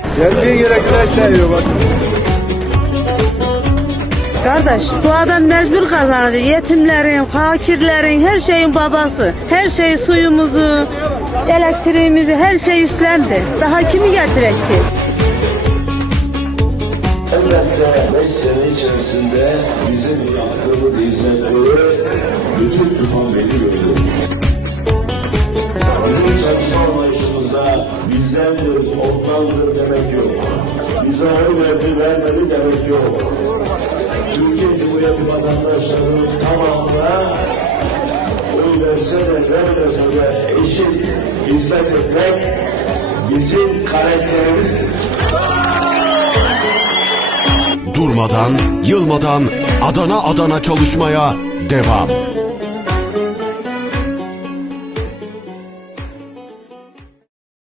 Geldiği yere güneş değiyor bak. Kardeş bu adam mecbur kazanacak. Yetimlerin, fakirlerin, her şeyin babası. Her şey suyumuzu, elektriğimizi, her şey üstlendi. Daha kimi getirek ki? Elbette 5 sene içerisinde bizim yaptığımız hizmetleri bütün tufan belli gördü. Bizdendir, ondandır demek yok. Bize oy verdi, vermedi demek yok. Türkiye Cumhuriyeti vatandaşlarının tamamına oy verse de vermese de eşit hizmet etmek bizim karakterimizdir. Durmadan, yılmadan Adana Adana çalışmaya devam.